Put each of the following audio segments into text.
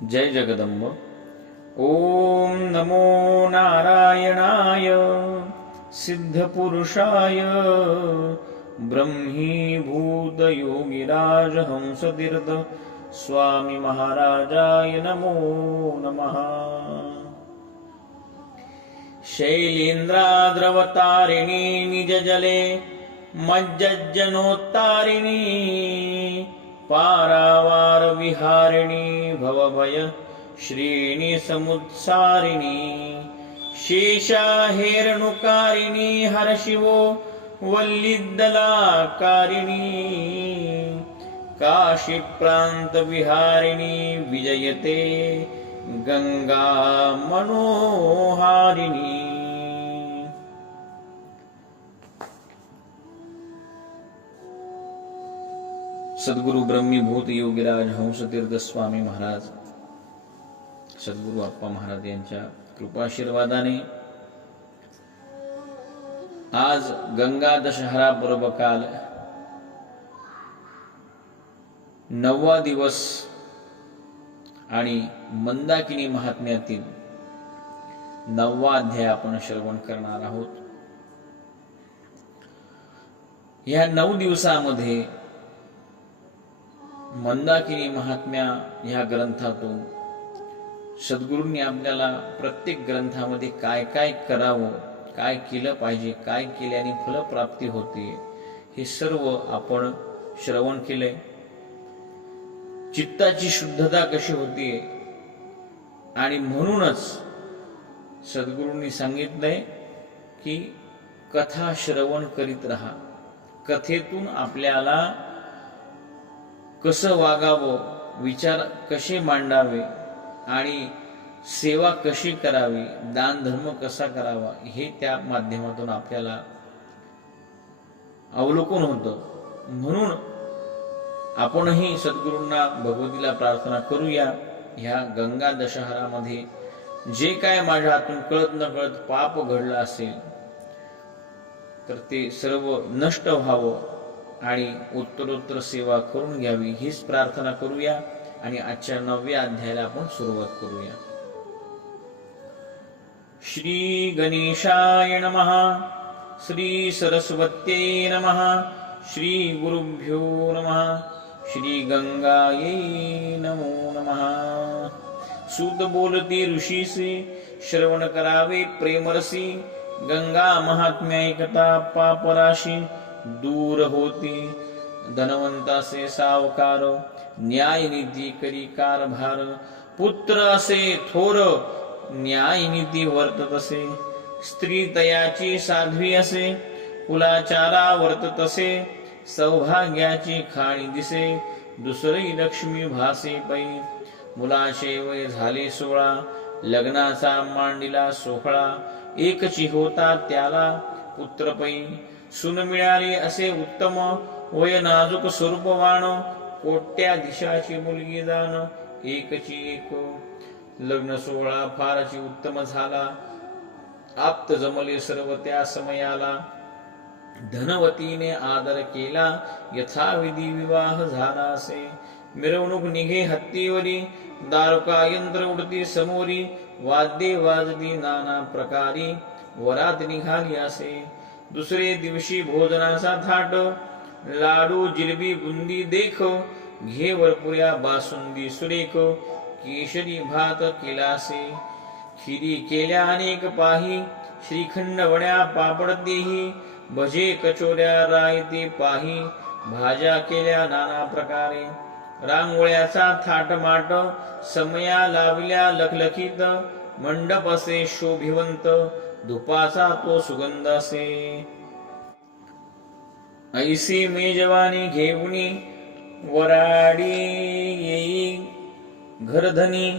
जय जगदंब। ओम नमो नारायणाय सिद्धपुरुषाय ब्रह्मीभूत योगिराज हंसतीर्थ स्वामी महाराजाय नमो नमः। शैलेन्द्राद्रवतारिणी निजजले मज्जज्जनोत्तारिणी पारावार विहारिणी भवभय श्रेणी समुत्सारिणी शेषाहेरणुकारिणी हरशिवो वल्लीदलाकारिणी काशीप्रांत विहारिणी विजयते गंगा मनोहारिणी। सद्गुरु ब्रह्मीभूत योगीराज हंसतीर्थ स्वामी महाराज सद्गुरु अप्पा महाराज यांच्या कृपाशीर्वादाने आज गंगा दशहरा पर्व काल 9वा दिवस आणि मंदाकिनी महात्म्यातील 9वा अध्याय आपण श्रवण करणार आहोत। या 9 दिवसामध्ये मंदाकिनी महात्म्या ह्या ग्रंथातून सद्गुरूंनी आपल्याला प्रत्येक ग्रंथामध्ये काय काय करावं, काय केलं पाहिजे, काय केल्याने फलप्राप्ती होते, हे सर्व आपण श्रवण केले। चित्ताची शुद्धता कशी होते आणि म्हणूनच सद्गुरूंनी सांगितलंय की कथा श्रवण करीत राहा। कथेतून आपल्याला कसं वागावं, विचार कसे मांडावे आणि सेवा कशी करावी, दान धर्म कसा करावा, हे त्या माध्यमातून आपल्याला अवलोकन होतं। म्हणून आपणही सद्गुरूंना भगवतीला प्रार्थना करूया, ह्या गंगा दशहरामध्ये जे काय माझ्या हातून कळत न कळत पाप घडलं असेल तर ते सर्व नष्ट व्हावं आणि उत्तरोत्तर सेवा करून घ्यावी, हीच प्रार्थना करूया आणि आजच्या 9व्या अध्यायाला आपण सुरुवात करूया। श्री गणेशाय नमः, श्री सरस्वत्यै नमः, श्री गुरुभ्यो नमः, श्री गंगायै नमो नमः। सूत बोलती ऋषीसी, श्रवण करावे प्रेमरसी, गंगा महात्म्य ऐकता पापराशी दूर होती। धनवंतासे सावकार, न्याय नीती करी कारभार, पुत्र असे थोर न्याय नीती वर्तत असे, स्त्री तयाची साध्वी असे कुलाचारा वर्तत असे, सौभाग्याची खाणी दिसे दुसरी लक्ष्मी भासे पै। मुलाचे वय झाले 16, लग्नाचा मांडिला सोहळा, एकची होता त्याला पुत्र पै। सुन मिळाली असे उत्तम, वय नाजूक स्वरूपवान, कोट्याधीशाची मुलगी जाण एकची एक। लग्न सोहळा फारची उत्तम झाला, आप्त जमले सर्व त्या समयाला। धनवतीने आदर केला, यथाविधी विवाह झाला असे। मिरवणूक निघे हत्तीवरी, दारुका यंत्र उडती समोरी, वाद्ये वाजती नाना प्रकारी, वरात निघाली असे। दुसरे दिवशी भोजनाचा थाट, लाडू जिलबी बुंदी देख, घे वरपुऱ्या बासुंदी सुरेख, केशरी भात केलासे। खिरी केल्या अनेक पाही, श्रीखंड वड्या पापड देही, भजे कचोऱ्या रायते पाही, भाज्या केल्या नाना प्रकारे। रांगोळ्याचा थाटमाट, समया लावल्या लखलखीत, मंडप असे शोभिवंत, धुपाचा तो सुगंध असे। ऐसी मेजवानी घेऊनी वराडी येई, घरधनी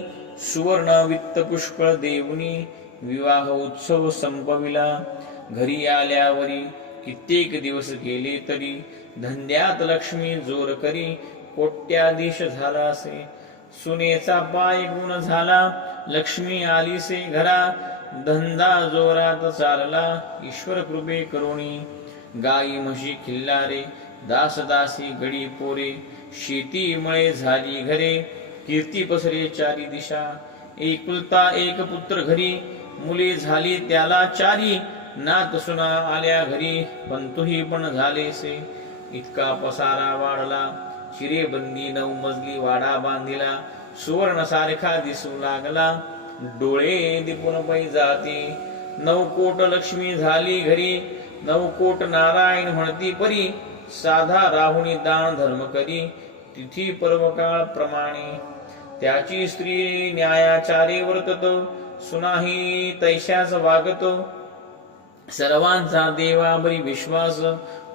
सुवर्ण वित्त पुष्कळ देऊनी, विवाह उत्सव संपविला। घरी आल्यावरी कित्येक दिवस गेले तरी, धंद्यात लक्ष्मी जोर करी, कोट्याधीश झाला असे। सुनेचा पाय गुण झाला, लक्ष्मी आलीसे घरा, धंदा जोरात चालला ईश्वर कृपे करुणी। गाई म्हशी खिल्लारे, दासदासी गडी पोरे, शेतीमुळे झाली घरे, कीर्ती पसरे चारी दिशा. एकुलता एक पुत्र घरी, मुले झाली त्याला चारी. नात सुना आल्या घरी, पंतुही पण झालेसे. इतका पसारा वाढला, चिरेबंदी 9 मजली वाडा बांधिला. सुवर्ण सारखा दिसू लागला, डोळे दिपून पै जाती. 9 कोट लक्ष्मी झाली घरी, 9 कोट नारायण म्हणती परी. साधा राहुनी दान धर्म करी, तिथी पर्वकाळ प्रमाणे. त्याची स्त्री न्यायाचारे वर्तत, सुनाही तैशाच वागत. सर्वांचा देवावरी विश्वास,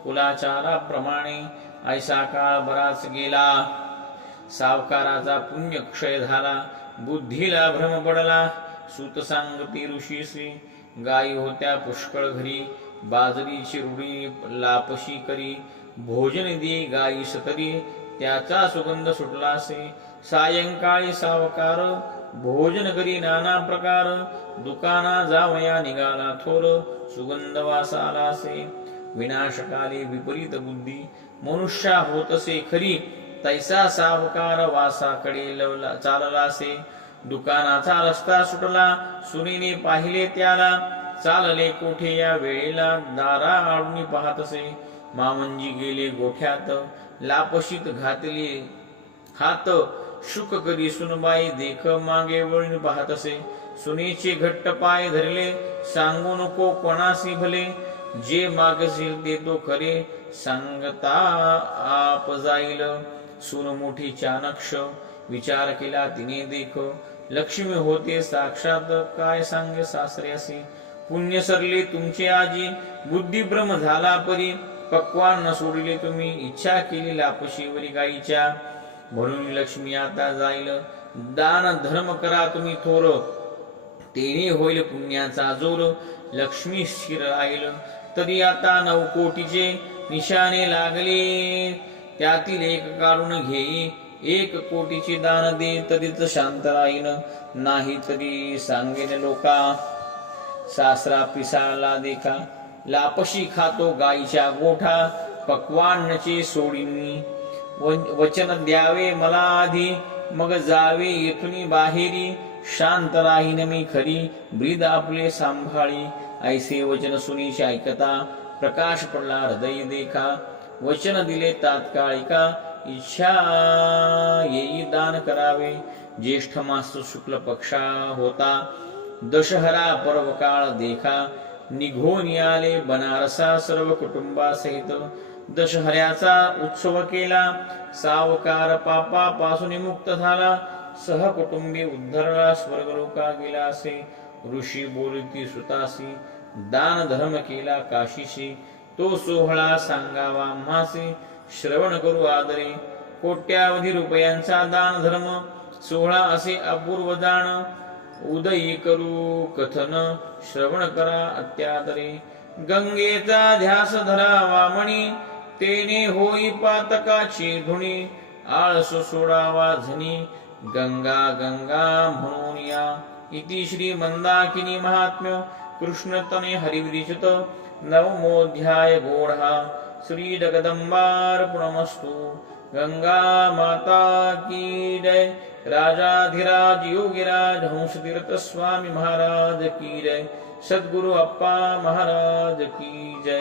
कुलाचाराप्रमाणे. ऐसा काळ बराच गेला, सावकाराचा पुण्य क्षय झाला. बुद्धीला भ्रम पडला, सूत सांगती ऋषीसी. गायी होत्या पुष्कळ घरी, बाजरीची रुडी लापशी करी. भोजन दे गायीस तरी, त्याचा सुगंध सुटलासे. सायंकाळी सावकार, भोजन करी नाना प्रकार. दुकाना जावया निघाला थोर, सुगंध वासालासे. विनाशकाली विपरीत बुद्धी, मनुष्या होतसे खरी. तैसा सावकार वासाकडे चाललासे. दुकानाचा रस्ता सुटला, सुनीने पाहिले त्याला. चालले कोठे या वेळेला, दारा आडून पाहतसे. मामंजी गेले गोठ्यात, लापशीत घातली हात. शुक करी सुनबाई देख मागे वळून पाहतसे. सुनेचे घट्ट पाय धरले, सांगू नको कोणासी भले. जे मागशील ते तो खरे, सांगता आप जाईल. सून मोठी चाणक्ष, विचार केला तिने देख. लक्ष्मी होते साक्षात, काय सांगे सासऱ्यासी. पुण्य सरले तुमचे आजी, बुद्धिभ्रम झाला परी. पक्वान न सोडले तुम्ही, इच्छा केली लापशीवरी गाईच्या. म्हणून लक्ष्मी आता जाईल, दान धर्म करा तुम्ही थोर. तेने होईल पुण्याचा जोर, लक्ष्मी स्थिर राहील. तरी आता 9 कोटीचे निशाणे लागले, त्यातील एक काढून घेई. 1 कोटीचे दान दे, तरीच शांत राहीन. नाही तरी सांगेन लोका, सासरा पिसाळला देखा. लापशी खातो गाईच्या गोठा, पक्वान्नचे सोडीनी. वचन द्यावे मला आधी, मग जावे येथून बाहेरी. शांत राहीन मी खरी, ब्रीद आपले सांभाळी. ऐसे वचन सुनीचे ऐकता, प्रकाश पडला हृदय देखा. वचन दिले तात्कालिका, इच्छा येई दान करावे. ज्येष्ठ मास शुक्ल पक्षा होता, दशहरा पर्व काळ देखा. निघून आले बनारसा सर्व कुटुंबासहित. दशहऱ्याचा उत्सव केला, सावकार पापापासून मुक्त झाला. सहकुटुंबी उद्धरला, स्वर्गलोका गेला असे. ऋषी बोलती सुतासी, दान धर्म केला काशीशी. तो सोहळा सांगावा आम्हासी, श्रवण करू आदरे. कोट्यावधी रुपयांचा दान धर्म, सोहळा असे अपूर्व जाण. उदयी करू कथन, श्रवण करा अत्यादरे. गंगेचा ध्यास धरावा मणी, तेने होई पातकाची धुणी. आळस सोडावा झनी, गंगा गंगा म्हणून या. इति श्री मंदाकिनी महात्म्य, कृष्ण तने हरिविदिचित. 9मोऽध्याय गूढा. श्री जगदंबार्पणमस्तु. गंगा माता की जय. राजाधिराज योगीराज हंसतीर्थ स्वामी महाराज की जय. सद्गुरु अप्पा महाराज की जय.